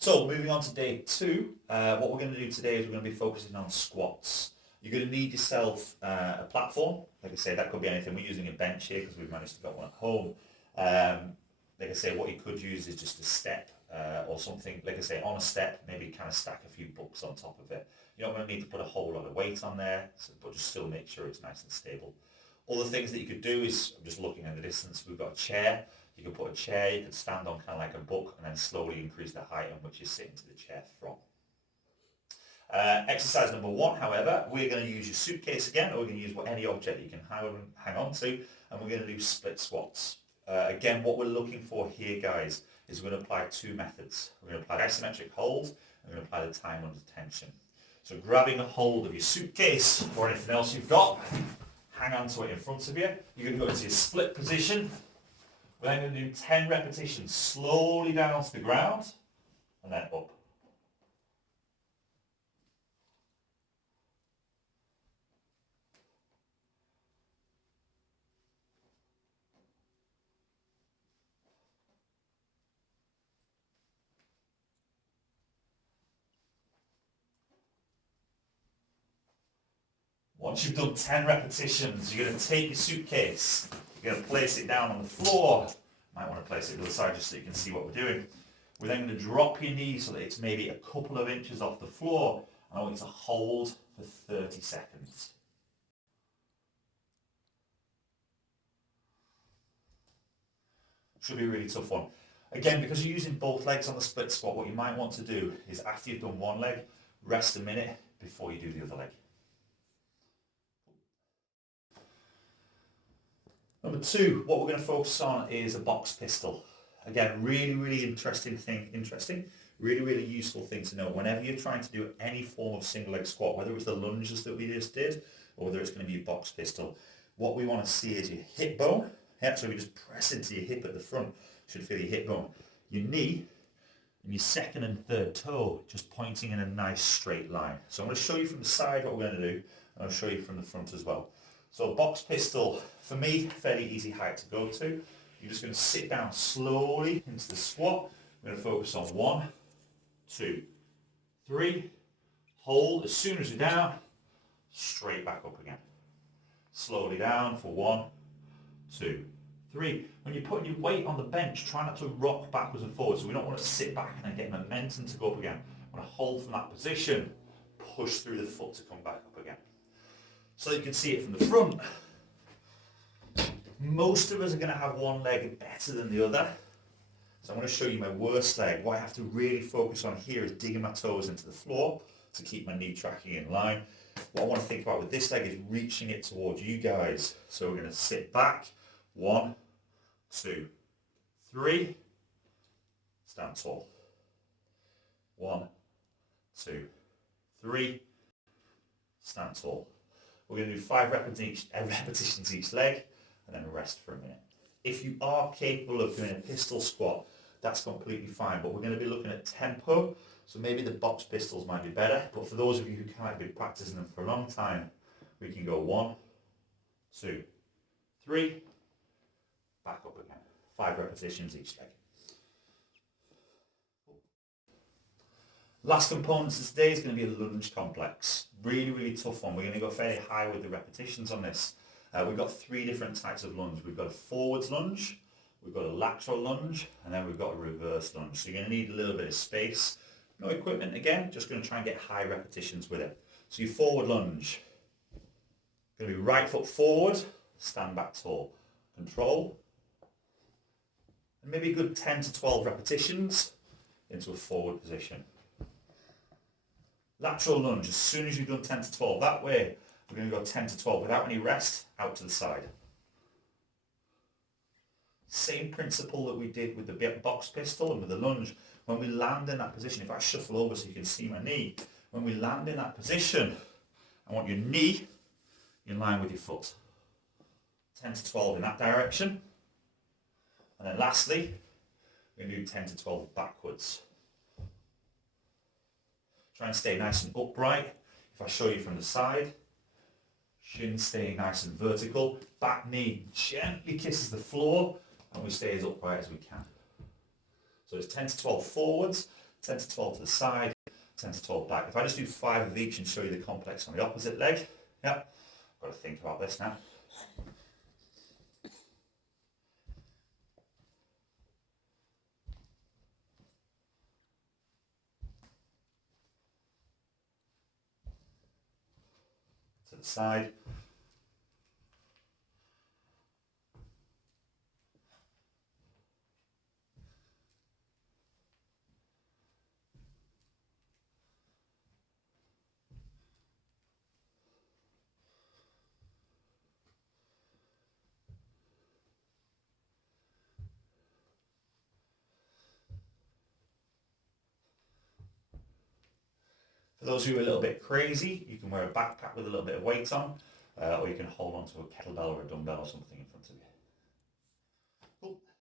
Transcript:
So moving on to day two, what we're going to do today is we're going to be focusing on squats. You're going to need yourself a platform. Like I say, that could be anything. We're using a bench here because we've managed to get one at home. Like I say, what you could use is just a step or something, like I say, on a step, maybe kind of stack a few books on top of it. You're not going to need to put a whole lot of weight on there, but just still make sure it's nice and stable. Other things that you could do is, I'm just looking at the distance, we've got a chair. You could put a chair, you could stand on kind of like a book and then slowly increase the height on which you're sitting to the chair from. Exercise number one, however, we're going to use your suitcase again, or we're going to use any object you can hang on to, and we're going to do split squats. Again, what we're looking for here, guys, is we're going to apply two methods. We're going to apply isometric hold, and we're going to apply the time under tension. So grabbing a hold of your suitcase or anything else you've got, hang on to it in front of you. You're going to go into your split position. We're then going to do 10 repetitions slowly down to the ground and then up. Once you've done 10 repetitions, you're going to take your suitcase, you're going to place it down on the floor. Might want to place it to the side just so you can see what we're doing. We're then going to drop your knee so that it's maybe a couple of inches off the floor, and I want you to hold for 30 seconds. Should be a really tough one. Again, because you're using both legs on the split squat, what you might want to do is after you've done one leg, rest a minute before you do the other leg. Number two, what we're going to focus on is a box pistol. Again, really interesting, really useful thing to know whenever you're trying to do any form of single leg squat, whether it's the lunges that we just did, or whether it's going to be a box pistol. What we want to see is your hip bone. So we just press into your hip at the front. You should feel your hip bone. Your knee and your second and third toe just pointing in a nice straight line. So I'm going to show you from the side what we're going to do, and I'll show you from the front as well. So box pistol, for me, fairly easy height to go to. You're just going to sit down slowly into the squat. We're going to focus on 1, 2, 3. Hold as soon as you're down, straight back up again. Slowly down for 1, 2, 3. When you're putting your weight on the bench, try not to rock backwards and forwards. So we don't want to sit back and then get momentum to go up again. We want to hold from that position, push through the foot to come back up again. So you can see it from the front. Most of us are going to have one leg better than the other. So I'm going to show you my worst leg. What I have to really focus on here is digging my toes into the floor to keep my knee tracking in line. What I want to think about with this leg is reaching it towards you guys. So we're going to sit back. 1, 2, 3. Stand tall. 1, 2, 3. Stand tall. We're going to do 5 repetitions each leg and then rest for a minute. If you are capable of doing a pistol squat, that's completely fine, but we're going to be looking at tempo, so maybe the box pistols might be better, but for those of you who can't be practicing them for a long time, we can go 1, 2, 3, back up again. 5 repetitions each leg. Last component of today is going to be a lunge complex. Really tough one. We're going to go fairly high with the repetitions on this. We've got 3 different types of lunge. We've got a forwards lunge, we've got a lateral lunge, and then we've got a reverse lunge. So you're going to need a little bit of space. No equipment again, just going to try and get high repetitions with it. So your forward lunge, going to be right foot forward, stand back tall. Control. And maybe a good 10 to 12 repetitions into a forward position. Lateral lunge, as soon as you've done 10 to 12, that way we're going to go 10 to 12 without any rest, out to the side. Same principle that we did with the box pistol and with the lunge. When we land in that position, if I shuffle over so you can see my knee, when we land in that position, I want your knee in line with your foot. 10 to 12 in that direction. And then lastly, we're going to do 10 to 12 backwards. Try and stay nice and upright. If I show you from the side, shin staying nice and vertical, back knee gently kisses the floor, and we stay as upright as we can. So it's 10 to 12 forwards, 10 to 12 to the side, 10 to 12 back. If I just do 5 of each and show you the complex on the opposite leg, yeah, got to think about this now. To the side. For those who are a little bit crazy, you can wear a backpack with a little bit of weight on, or you can hold onto a kettlebell or a dumbbell or something in front of you.